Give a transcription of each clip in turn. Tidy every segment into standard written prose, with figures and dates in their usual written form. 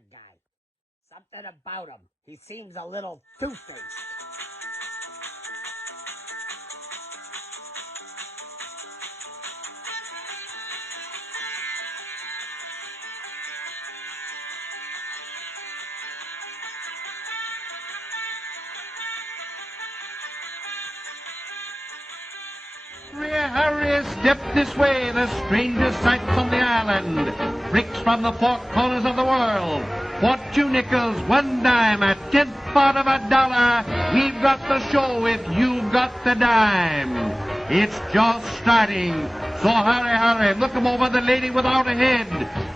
that guy. Something about him. He seems a little two-faced. Harry, step this way, the strangest sight from the island. Freaks from the four corners of the world. For 2 nickels, 1 dime, a 10th part of $1, we've got the show if you've got the dime. It's just starting, so hurry, look 'em over, the lady without a head.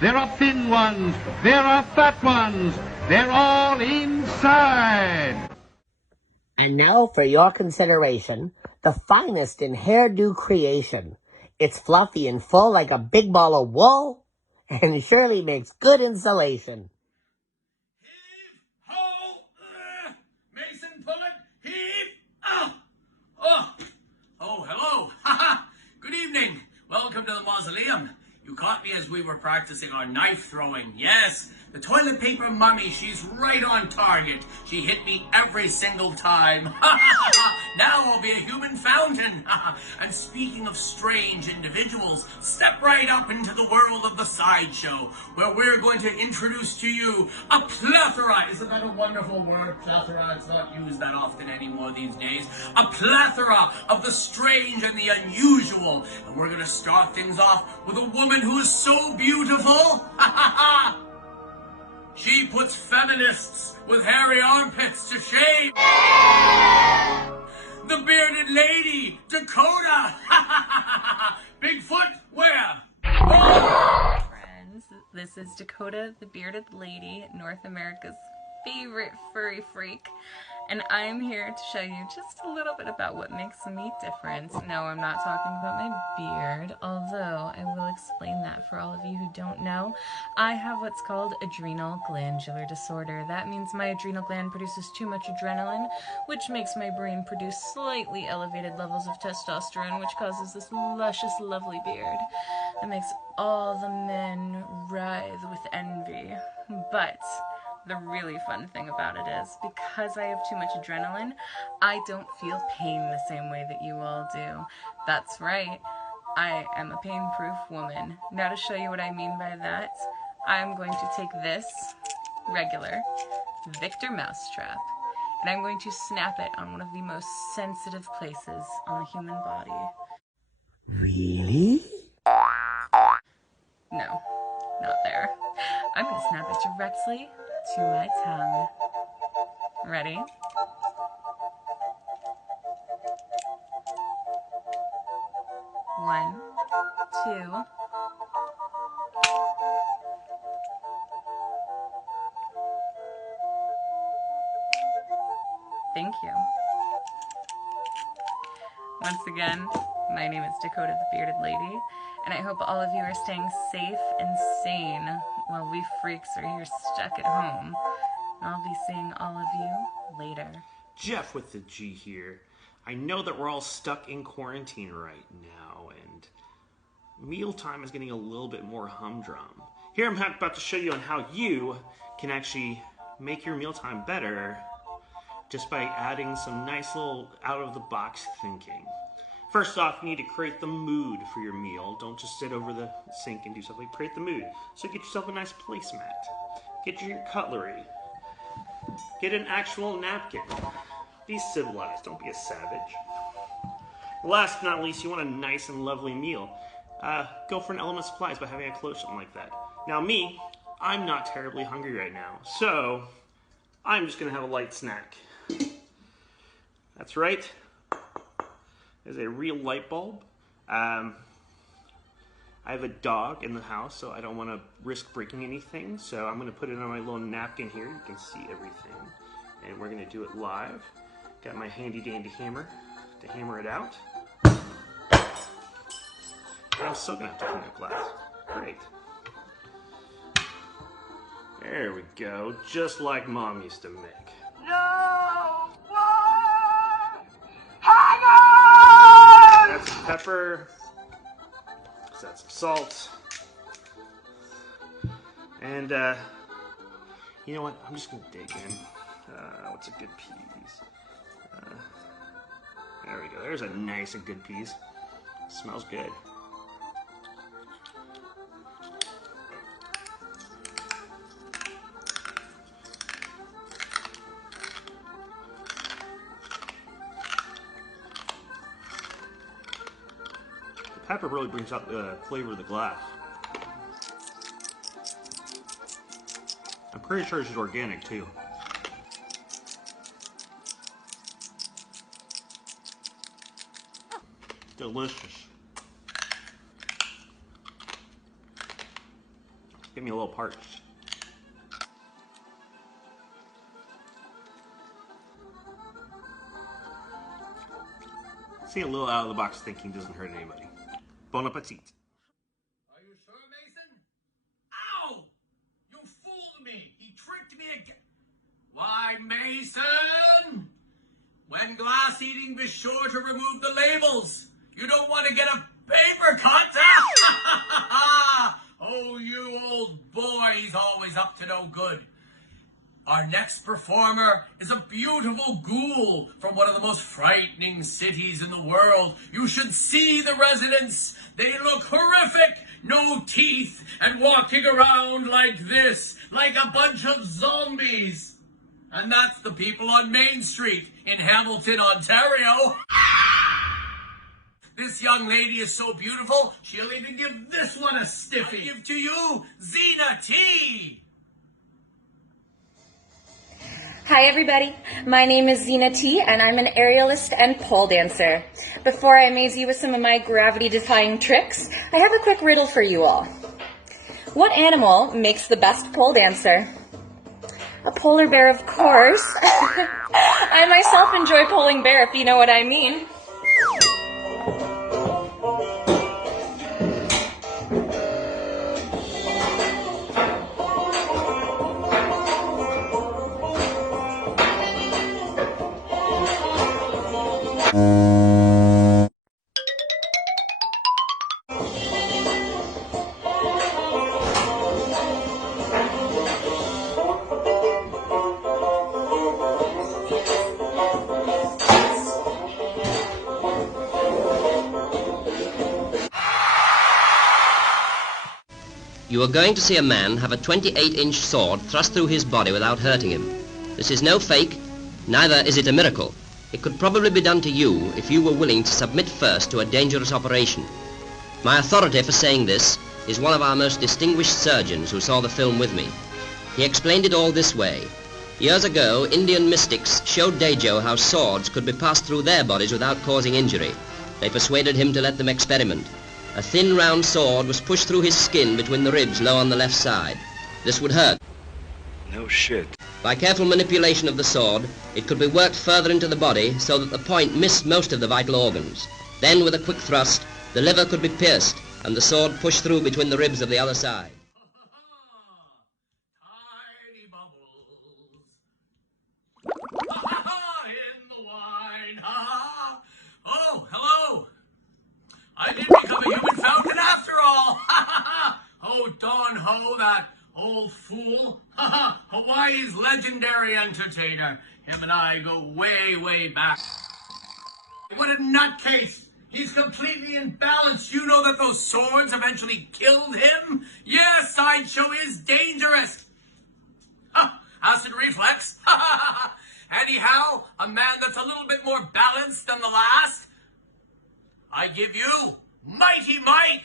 There are thin ones, there are fat ones, they're all inside. And now for your consideration, the finest in hairdo creation. It's fluffy and full like a big ball of wool, and surely makes good insulation. Heave! Ho! Mason, pull it! Heave! Oh, hello! Good evening! Welcome to the Mausoleum. You caught me as we were practicing our knife throwing. Yes, the toilet paper mummy, she's right on target. She hit me every single time. Now I'll be a human fountain. And speaking of strange individuals, step right up into the world of the Sideshow, where we're going to introduce to you a plethora. Isn't that a wonderful word, plethora? It's not used that often anymore these days. A plethora of the strange and the unusual. And we're going to start things off with a woman who is so beautiful. She puts feminists with hairy armpits to shame. The bearded lady, Dakota. Bigfoot, where? Oh! Friends, this is Dakota, the bearded lady, North America's favorite furry freak, and I'm here to show you just a little bit about what makes me different. No, I'm not talking about my beard, although I will explain that for all of you who don't know. I have what's called adrenal glandular disorder. That means my adrenal gland produces too much adrenaline, which makes my brain produce slightly elevated levels of testosterone, which causes this luscious, lovely beard that makes all the men writhe with envy. But the really fun thing about it is, because I have too much adrenaline, I don't feel pain the same way that you all do. That's right, I am a pain-proof woman. Now to show you what I mean by that, I'm going to take this regular Victor mousetrap, and I'm going to snap it on one of the most sensitive places on the human body. Really? No, not there. I'm going to snap it directly to my tongue. Ready? One, two. Thank you. Once again, my name is Dakota the Bearded Lady, and I hope all of you are staying safe and sane while we freaks are here stuck at home. And I'll be seeing all of you later. Jeff with the G here. I know that we're all stuck in quarantine right now, and mealtime is getting a little bit more humdrum. Here I'm about to show you on how you can actually make your mealtime better just by adding some nice little out-of-the-box thinking. First off, you need to create the mood for your meal. Don't just sit over the sink and do something. Create the mood. So get yourself a nice placemat. Get your cutlery. Get an actual napkin. Be civilized. Don't be a savage. Last but not least, you want a nice and lovely meal. Go for an Element Supplies by having a close, something like that. Now me, I'm not terribly hungry right now, so I'm just going to have a light snack. That's right. There's a real light bulb. I have a dog in the house, so I don't want to risk breaking anything. So I'm going to put it on my little napkin here. You can see everything. And we're going to do it live. Got my handy dandy hammer to hammer it out. And I'm still going to have to clean up glass. Great. There we go. Just like Mom used to make. No! Hang on! That's some pepper. That's some salt. And You know what? I'm just gonna dig in. What's a good piece? There we go. There's a nice and good piece. Smells good. The pepper really brings out the flavor of the glass. I'm pretty sure this is organic too. Delicious. Give me a little part. See, a little out of the box thinking doesn't hurt anybody. Bon appetit. Are you sure, Mason? Ow! You fooled me! He tricked me again! Why, Mason? When glass eating, be sure to remove the labels. You don't want to get a paper cut. Oh, you old boy, he's always up to no good. Our next performer is a beautiful ghoul from one of the most frightening cities in the world. You should see the residents. They look horrific. No teeth and walking around like this, like a bunch of zombies. And that's the people on Main Street in Hamilton, Ontario. This young lady is so beautiful, she'll even give this one a stiffy. I give to you, Zena T. Hi everybody, my name is Zena T and I'm an aerialist and pole dancer. Before I amaze you with some of my gravity-defying tricks, I have a quick riddle for you all. What animal makes the best pole dancer? A polar bear, of course. I myself enjoy poling bear, if you know what I mean. You are going to see a man have a 28-inch sword thrust through his body without hurting him. This is no fake, neither is it a miracle. It could probably be done to you if you were willing to submit first to a dangerous operation. My authority for saying this is one of our most distinguished surgeons who saw the film with me. He explained it all this way. Years ago, Indian mystics showed Dejo how swords could be passed through their bodies without causing injury. They persuaded him to let them experiment. A thin round sword was pushed through his skin between the ribs low on the left side. This would hurt. No shit. By careful manipulation of the sword, it could be worked further into the body so that the point missed most of the vital organs. Then, with a quick thrust, the liver could be pierced and the sword pushed through between the ribs of the other side. Tiny bubbles. In the wine. Oh, hello. I did become a human fountain after all. Oh, Don Ho, that old fool. Hawaii's legendary entertainer. Him and I go way, way back. What a nutcase. He's completely imbalanced. You know that those swords eventually killed him? Yes, Sideshow is dangerous. Acid reflex. Anyhow, a man that's a little bit more balanced than the last. I give you Mighty Mike!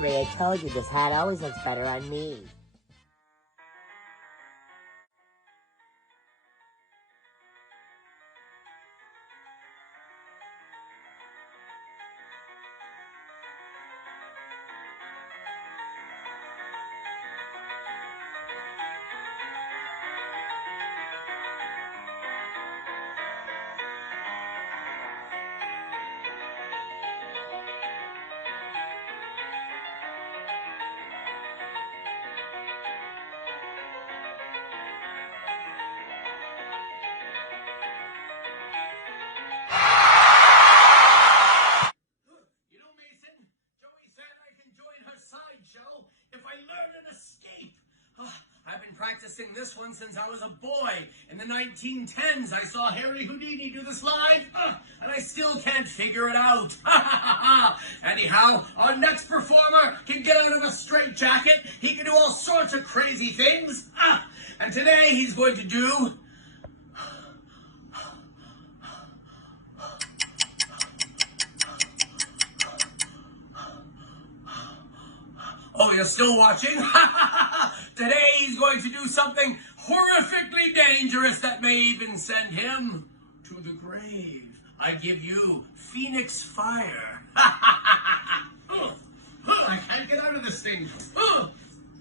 Marjorie, I told you this hat always looks better on me. practicing this one since I was a boy. In the 1910s, I saw Harry Houdini do this live, and I still can't figure it out. Anyhow, our next performer can get out of a straitjacket. He can do all sorts of crazy things. And today he's going to do... Oh, you're still watching? Today he's going to do something horrifically dangerous that may even send him to the grave. I give you Phoenix Fire. I can't get out of this thing. How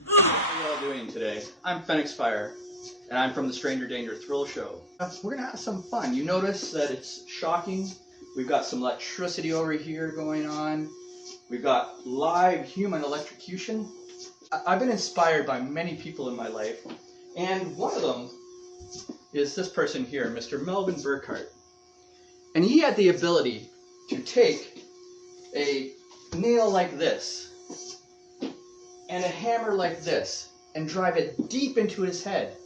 are you all doing today? I'm Phoenix Fire, and I'm from the Stranger Danger Thrill Show. We're going to have some fun. You notice that it's shocking. We've got some electricity over here going on. We've got live human electrocution. I've been inspired by many people in my life, and one of them is this person here, Mr. Melvin Burkhart. And he had the ability to take a nail like this and a hammer like this and drive it deep into his head,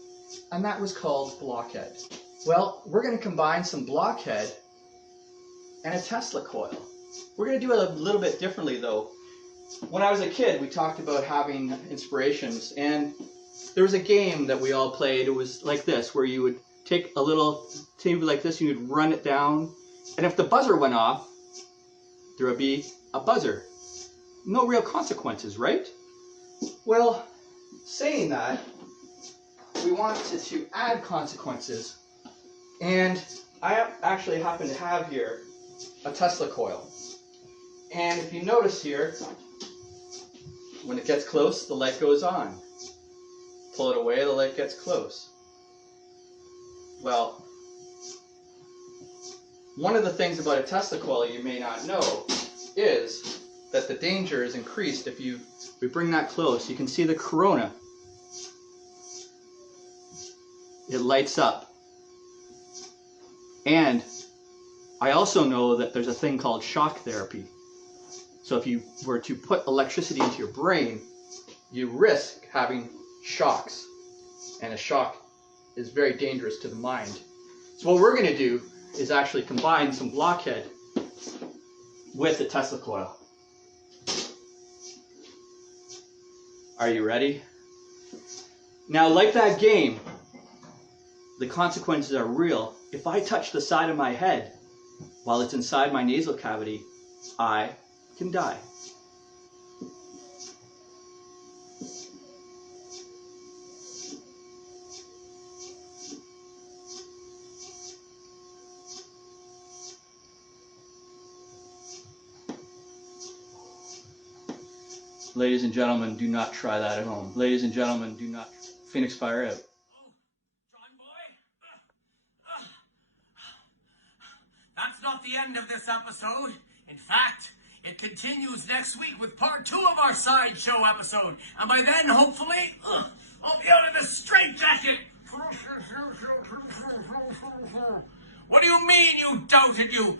and that was called blockhead. Well, we're going to combine some blockhead and a Tesla coil. We're going to do it a little bit differently though. When I was a kid, we talked about having inspirations, and there was a game that we all played. It was like this, where you would take a little tube like this, and you'd run it down, and if the buzzer went off, there would be a buzzer. No real consequences, right? Well, saying that, we wanted to add consequences, and I actually happen to have here a Tesla coil. And if you notice here, when it gets close, the light goes on. Pull it away, the light gets close. Well, one of the things about a Tesla coil you may not know is that the danger is increased if we bring that close. You can see the corona. It lights up. And I also know that there's a thing called shock therapy. So if you were to put electricity into your brain, you risk having shocks. And a shock is very dangerous to the mind. So what we're going to do is actually combine some blockhead with the Tesla coil. Are you ready? Now, like that game, the consequences are real. If I touch the side of my head while it's inside my nasal cavity, I can die. Ladies and gentlemen, do not try that at home. Ladies and gentlemen, do not. Phoenix Fire out. That's not the end of this episode. In fact, it continues next week with part 2 of our Sideshow episode. And by then, hopefully, I'll be out of this straitjacket. What do you mean you doubted, you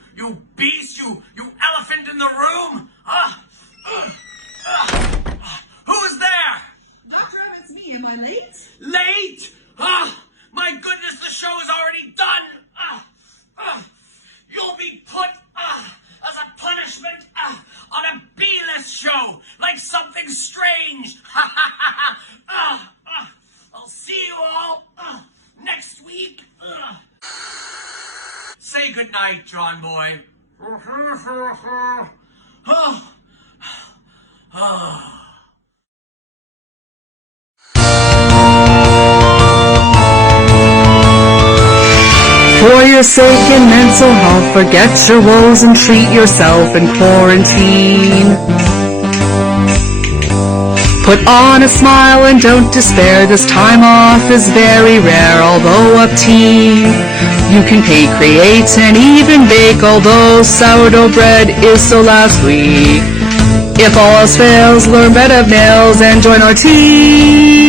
beast, you elephant in the room? Who is there? Doctor, it's me. Am I late? Late? My goodness, the show is already done. You'll be put as a punishment on a B-list show, like something strange. I'll see you all next week. Say goodnight, John Boy. For your sake and mental health, forget your woes and treat yourself in quarantine. Put on a smile and don't despair, this time off is very rare, although up teen. You can bake, create, and even bake, although sourdough bread is so last week. If all else fails, learn bed of nails and join our team.